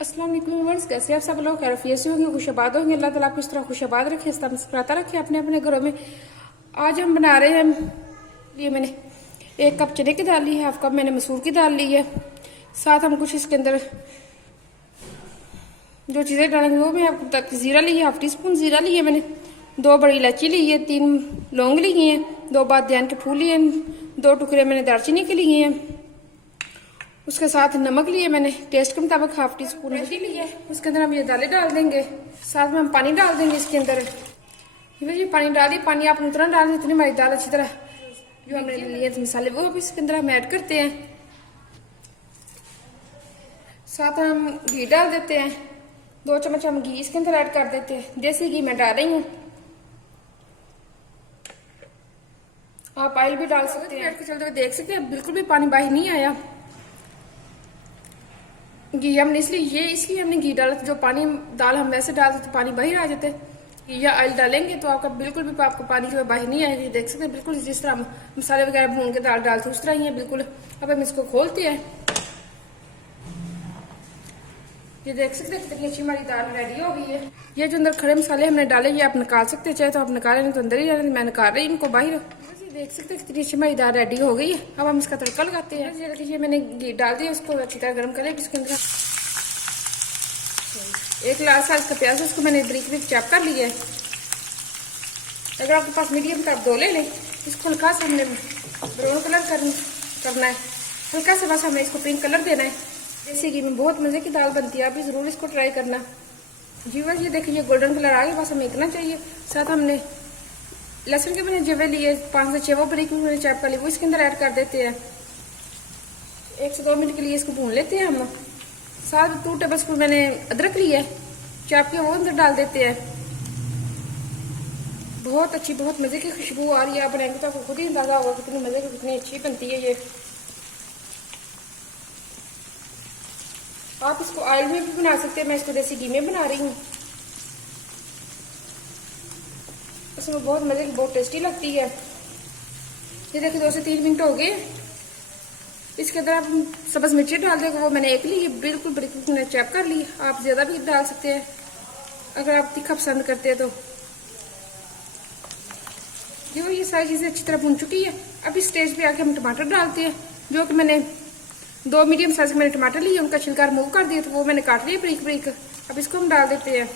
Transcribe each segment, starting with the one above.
अस्सलाम वालेकुम व्यूअर्स, कैसे आप सब लोग खैरियत से होंगे, खुशआबाद होंगे। अल्लाह ताला आपको इस तरह खुशआबाद रखे, इस तरह मुस्कुराता रखे अपने अपने घरों में। आज हम बना रहे हैं, ये मैंने 1 कप चने की दाल ली है, हाफ कप मैंने मसूर की दाल ली है। साथ हम कुछ इसके अंदर जो चीज़ें डालेंगे वो मैं आपको तक जीरा ली है, हाफ टी स्पून जीरा ली है मैंने, 2 बड़ी इलायची ली है, 3 लौंग ली हैं, 2 बादियान के फूल लिए, 2 टुकड़े मैंने दालचीनी के लिए हैं। उसके साथ नमक लिए मैंने टेस्ट के मुताबिक, हाफ टी स्पून हल्दी ली है। उसके अंदर हम ये दालें डाल देंगे, साथ में हम पानी डाल देंगे इसके अंदर। ये पानी डालिए, पानी आप उतना डाल दें जितनी हमारी दाल अच्छी तरह जो हमने लिए थे मसाले वो भी इसके अंदर हम ऐड करते हैं। साथ हम घी डाल देते हैं, 2 चम्मच हम घी इसके अंदर ऐड कर देते हैं। देसी घी मैं डाल रही हूँ, आप ऑयल भी डाल सकते हैं। चलते हुए देख सकते हैं बिल्कुल भी पानी बाहर नहीं आया। घी हमने इसलिए हमने घी डाला, जो पानी दाल हम वैसे डालते तो पानी बाहर आ जाते। या ऑयल डालेंगे तो आपका बिल्कुल भी आपको पानी जो है बाहर नहीं आएगी। देख सकते हैं बिल्कुल जिस तरह मसाले वगैरह भून के दाल डालते उस तरह ही है बिल्कुल। अब हम इसको खोलते हैं, ये देख सकते हैं कितनी अच्छी हमारी दाल रेडी हो गई है। ये जो अंदर खड़े मसाले हमने डाले ये आप निकाल सकते हैं, चाहे तो आप निकालें, नहीं तो अंदर ही डालें। मैं निकाल रही इनको बाहर। देख सकते हैं कितनी अच्छी हमारी दाल रेडी हो गई है। अब हम इसका तड़का लगाते हैं। ये देखिए मैंने घी डाल दिया, उसको अच्छी तरह गर्म करें। इसके अंदर 1 लार्ज साइज का प्याज है, उसको मैंने बारीक बारीक चॉप कर लिया है। अगर आपके पास मीडियम का आप 2 ले लें। इसको हल्का सा हमने ब्राउन कलर करना है, हल्का सा बस हमें इसको पिंक कलर देना है। जैसे कि में बहुत मजे की दाल बनती है, आप भी जरूर इसको ट्राई करना जी। बस ये देखिए गोल्डन कलर आ गया, बस हमें इतना चाहिए। साथ हमने लहसुन के मैंने जवे लिए 5 से 6 वो बारीक मैंने चॉप कर ली, वो इसके अंदर ऐड कर देते हैं। 1 से 2 मिनट के लिए इसको भून लेते हैं हम। साथ 2 टेबल स्पून मैंने अदरक लिया है चॉप के, वो अंदर डाल देते हैं। बहुत अच्छी बहुत मजे की खुशबू आ रही है। आप बनाएंगे तो आपको खुद ही अंदाजा होगा कितनी मजे की कितनी अच्छी बनती है ये। आप इसको ऑयल में भी बना सकते हैं, मैं इसको देसी घी में बना रही हूँ। इसमें बहुत मजे की बहुत टेस्टी लगती है। ये देखिए 2 से 3 मिनट हो गए। इसके अंदर आप सब्ज मिर्ची डाल देंगे, वो मैंने 1 ली, बिल्कुल बिल्कुल मैंने चॉप कर ली। आप ज्यादा भी डाल सकते हैं अगर आप तीखा पसंद करते हैं तो। ये सारी चीजें अच्छी तरह भून चुकी है। अब इस स्टेज पे आके हम टमाटर डालते हैं, जो कि मैंने 2 मीडियम साइज के मैंने टमाटर लिए, उनका छिलका रिमूव कर दिया, तो वो मैंने काट लिया बारीक बारीक। अब इसको हम डाल देते हैं,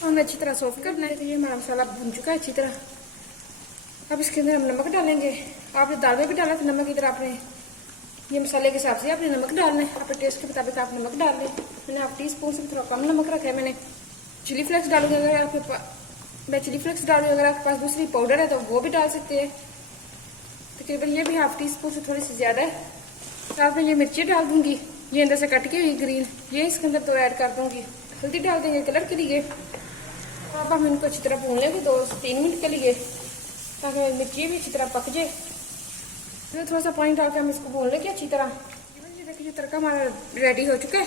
हमें अच्छी तरह सॉफ्ट करना है। तो ये हमारा मसाला भून चुका है अच्छी तरह। अब इसके अंदर हम नमक डालेंगे। आपने दाल में भी डाला था नमक, इधर आपने ये मसाले के हिसाब से आपने नमक डालना है, अपने टेस्ट के मुताबिक आप नमक डाल लें। मैंने हाफ टी स्पून से थोड़ा कम नमक रखा है। मैंने चिली फ्लेक्स डालूंगी, अगर आपके पास मैं चिली फ्लेक्स डालूंगी, अगर आपके पास दूसरी पाउडर है तो वो भी डाल सकते हैं। तकरीबन ये भी हाफ टी स्पून से थोड़ी सी ज्यादा है। साथ में ये मिर्ची डाल दूंगी, ये अंदर से कट के हुई ग्रीन, ये इसके अंदर तो ऐड कर दूंगी। हल्दी डाल देंगे कलर के लिए। अब हम इनको अच्छी तरह भून लेंगे 2 से 3 मिनट के लिए, ताकि मिर्ची भी अच्छी तरह पक जाए। फिर थोड़ा सा पानी डाल के हम इसको भून लेंगे अच्छी तरह। ये देखिए तड़का हमारा रेडी हो चुका है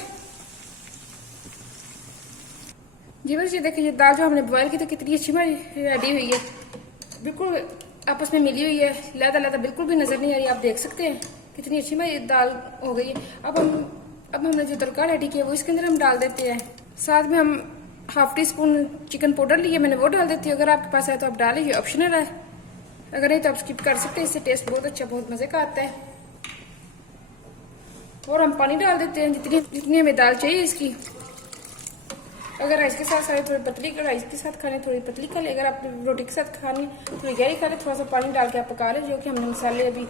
जी। बस ये देखिए ये दाल जो हमने बॉयल की थी कितनी अच्छी हमारी रेडी हुई है, बिल्कुल आपस में मिली हुई है, लहदा लहदा बिल्कुल भी नजर नहीं आ रही। आप देख सकते हैं कितनी अच्छी हमारी दाल हो गई है। अब हमने जो तड़का रेडी किया वो इसके अंदर हम डाल देते हैं। साथ में हम half tea spoon chicken powder लिए, मैंने वो डाल देती हूँ। अगर आपके पास है तो आप डालें, ये ऑप्शनल है, अगर नहीं तो आप स्किप कर सकते हैं। इससे टेस्ट बहुत अच्छा बहुत मजे का आता है। और हम पानी डाल देते हैं जितनी हमें दाल चाहिए इसकी। अगर राइस के साथ थोड़ी पतली, राइस के साथ खाने थोड़ी पतली खा ले, अगर आप रोटी के साथ खानी थोड़ी गहरी खा ले, थोड़ा सा पानी डाल के आप पका लें। जो कि हमने मसाले अभी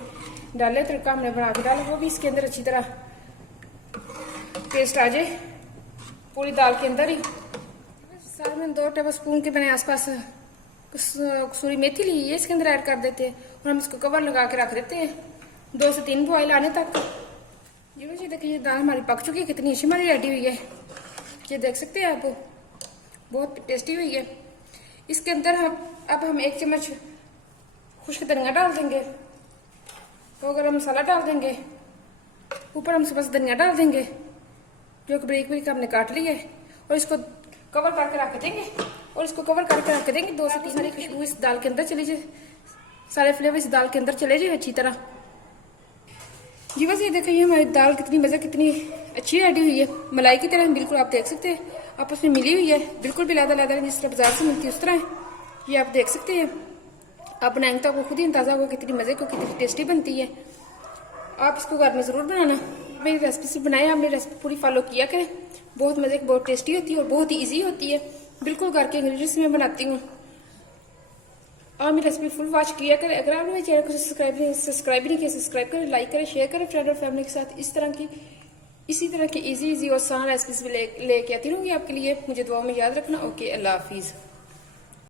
डाले, तड़का हमने बना के डाला, वो भी इसके अंदर अच्छी तरह टेस्ट आ जाए पूरी दाल के अंदर ही। साथ में 2 टेबल स्पून के मैंने आसपास कसूरी मेथी ली, ये इसके अंदर ऐड कर देते हैं और हम इसको कवर लगा के रख देते हैं 2 से 3 बॉयल आने तक। ये देखिए दाल हमारी पक चुकी है, कितनी अच्छी हमारी रेडी हुई है। ये देख सकते हैं आप, बहुत टेस्टी हुई है। इसके अंदर अब हम 1 चम्मच खुश्क धनिया डाल देंगे, तो गरम मसाला डाल देंगे, ऊपर हम बस धनिया डाल देंगे जो कि बारीक बारीक हमने काट ली है, और इसको कवर करके रख देंगे। और इसको कवर करके रख देंगे 2 से 3 सारी खुशबू इस दाल के अंदर चली जाए, सारे फ्लेवर इस दाल के अंदर चले जाए अच्छी तरह। जी बस ये देखिए हमारी दाल कितनी मज़े कितनी अच्छी रेडी हुई है, मलाई की तरह बिल्कुल आप देख सकते हैं। आपस में मिली हुई है, बिल्कुल भी लादा लादा जिस तरह बाजार से मिलती है उस तरह है। ये आप देख सकते हैं, आप बनाएंगे तो आपको खुद ही अंदाजा होगा कितनी मज़े को कितनी टेस्टी बनती है। आप इसको घर में ज़रूर बनाना, मेरी रेसिपी से बनाए, आप मेरी रेसिपी पूरी फॉलो किया करें। बहुत मज़े की, बहुत टेस्टी होती है और बहुत ही ईजी होती है, बिल्कुल घर के इंग्रीडियंट्स में बनाती हूँ। और मेरी रेसिपी फुल वॉच किया करें। अगर आपने मेरे चैनल को सब्सक्राइब नहीं किया, सब्सक्राइब करें, लाइक करें, शेयर करें फ्रेंड और फैमिली के साथ। इसी तरह की इजी और आसान रेसिपीज लेके आती रहूँगी आपके लिए। मुझे दुआ में याद रखना। ओके, अल्लाह हाफिज़।